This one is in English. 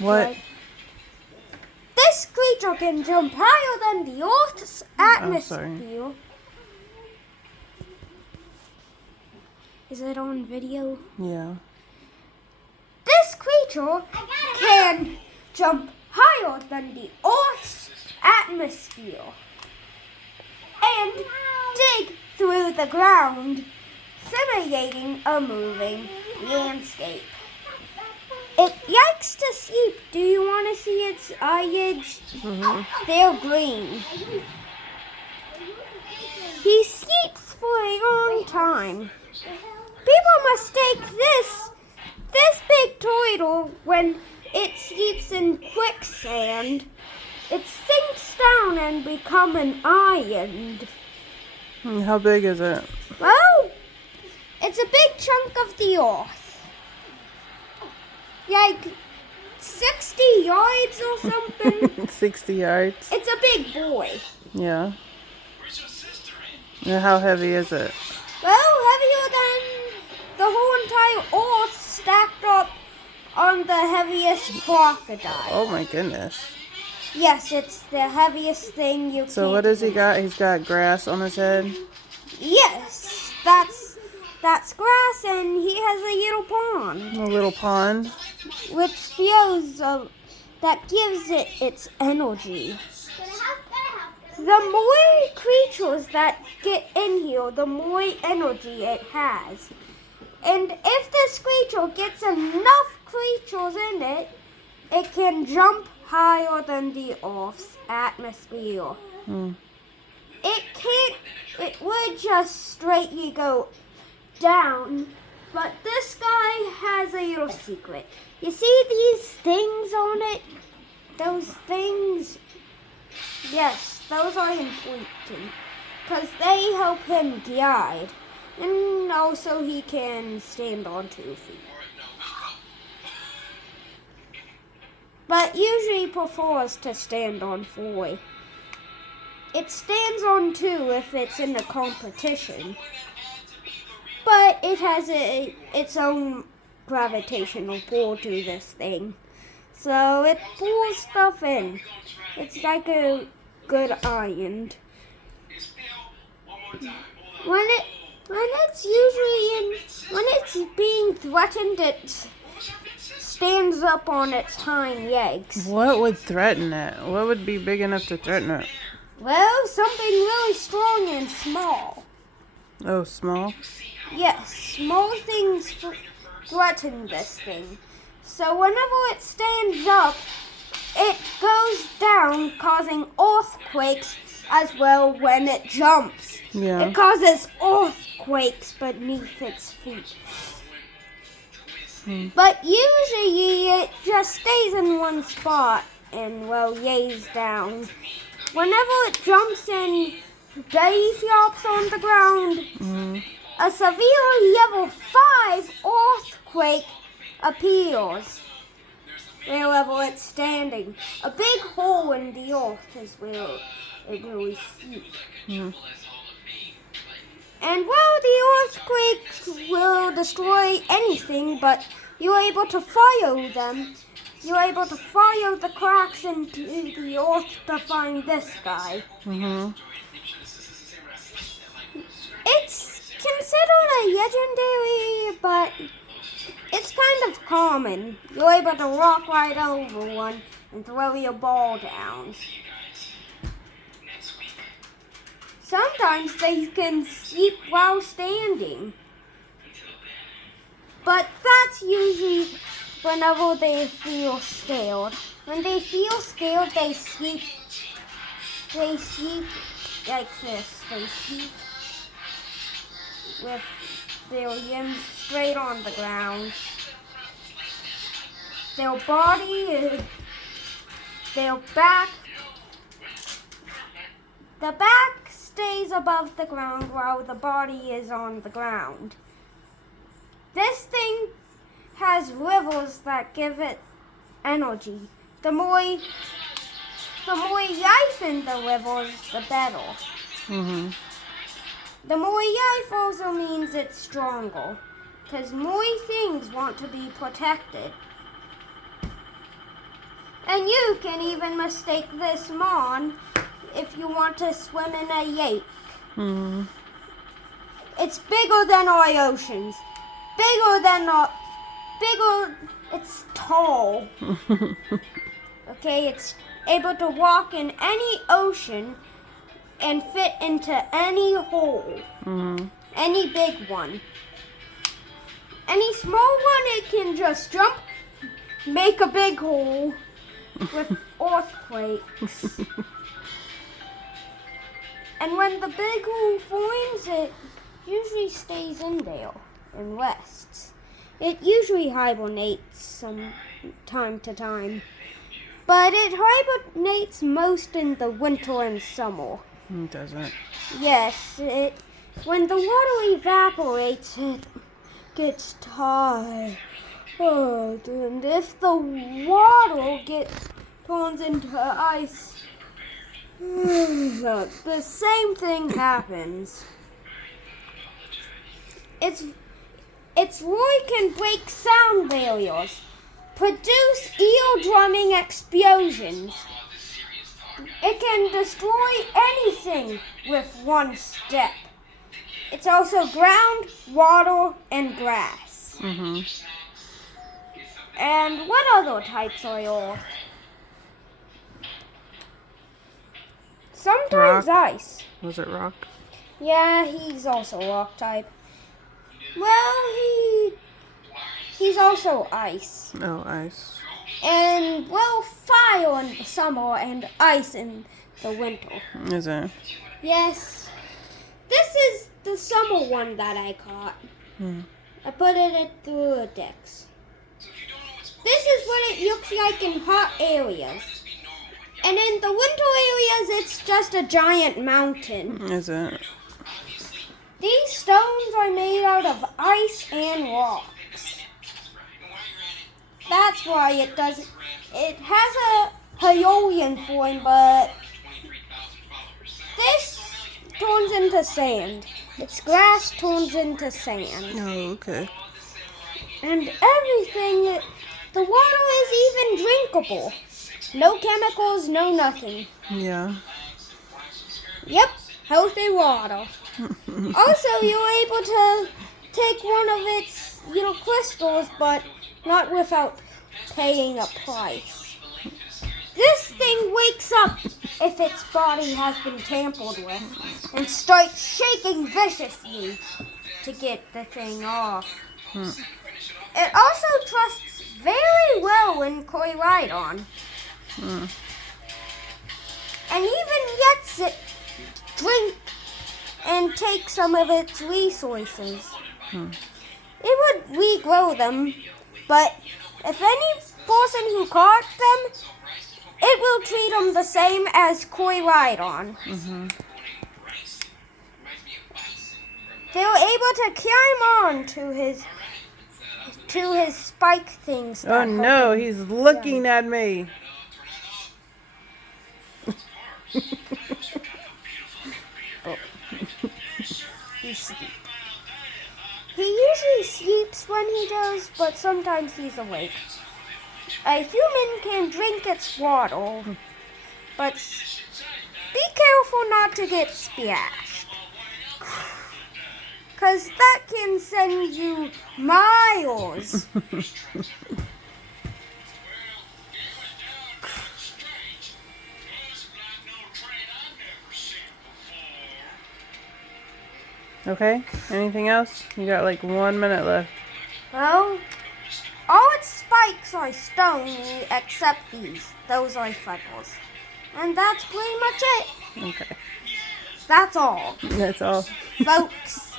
What? Like, this creature can jump higher than the Earth's atmosphere. Is it on video? Yeah. This creature can jump higher than the Earth's atmosphere and dig through the ground, simulating a moving landscape. It likes to sleep. Do you want to see its eyelids? Mm-hmm. They're green. He sleeps for a long time. People mistake this big turtle when it sleeps in quicksand. It sinks down and becomes an island. How big is it? Well, it's a big chunk of the earth. Like 60 yards or something. 60 yards? It's a big boy. Yeah. And how heavy is it? Well, heavier than the whole entire earth stacked up on the heaviest crocodile. Oh my goodness. Yes, it's the heaviest thing you can. So what does he got? He's got grass on his head? Yes, that's grass, and he has a little pond. A little pond? Which feels, that gives it its energy. The more creatures that get in here, the more energy it has. And if this creature gets enough creatures in it, it can jump higher than the Earth's atmosphere. It would just straightly go down, but this guy has a little secret. You see these things on it? Those things? Yes, those are important, because they help him glide, and also he can stand on 2 feet. But usually prefers to stand on 4. It stands on 2 if it's in a competition, but it has its own gravitational pull to this thing, so it pulls stuff in. It's like a good iron. When it's being threatened, it stands up on its hind legs. What would threaten it? What would be big enough to threaten it? Well, something really strong and small. Oh, small? Yes, small things threaten this thing. So whenever it stands up, it goes down, causing earthquakes as well when it jumps. Yeah. It causes earthquakes beneath its feet. But usually it just stays in one spot and, well, lays down. Whenever it jumps and belly flops on the ground, a severe level 5 earthquake appears wherever it's standing. A big hole in the earth is where it will sleep. And well, the earthquakes will destroy anything, but you're able to follow them. You're able to follow the cracks into the earth to find this guy. It's considered a legendary, but it's kind of common. You're able to walk right over one and throw your ball down. Sometimes they can sleep while standing. But that's usually whenever they feel scared. When they feel scared, they sleep like this. They sleep with their limbs straight on the ground. Their body, their back, the back stays above the ground while the body is on the ground. This thing has rivers that give it energy. The more life in the rivers, the better. The more life also means it's stronger, because more things want to be protected. And you can even mistake this mon if you want to swim in a lake. Hmm. It's bigger than our oceans. It's tall. Okay, it's able to walk in any ocean and fit into any hole. Hmm. Any big one. Any small one, it can just jump, make a big hole with earthquakes. And when the big hole forms, it usually stays in there and rests. It usually hibernates from time to time. But it hibernates most in the winter and summer. It doesn't. Yes, when the water evaporates, it gets tired. And if the water turns into ice, the same thing happens. Its roar can break sound barriers, produce ear-drumming explosions. It can destroy anything with one step. It's also ground, water, and grass. Mm-hmm. And what other types are yours? Sometimes Rock. ice. Was it rock? Yeah, he's also rock type. Well, he's also ice. Oh, ice. And, well, fire in the summer and ice in the winter. Is it? Yes. This is the summer one that I caught. Hmm. I put it through a Dex. This is what it looks like in hot areas. And in the winter areas, it's just a giant mountain. Is it? These stones are made out of ice and rocks. That's why it has a Hyolian form, but this turns into sand. Its grass turns into sand. Oh, okay. And everything, the water is even drinkable. No chemicals, no nothing. Yeah. Yep, healthy water. Also, you're able to take one of its little crystals, but not without paying a price. This thing wakes up if its body has been tampered with and starts shaking viciously to get the thing off. It also trusts very well in Koiridon. And even lets it drink and take some of its resources. It would regrow them, but if any person who caught them, it will treat them the same as Koiridon. They're able to climb on to his spike things. Oh no, he's looking at me. He sleeps. He usually sleeps when he does, but sometimes he's awake. A human can drink its water, but be careful not to get splashed. 'Cause that can send you miles. Okay, anything else? You got like 1 minute left. Well, all its spikes are stone except these. Those are feathers. And that's pretty much it. Okay. That's all, That's all. folks.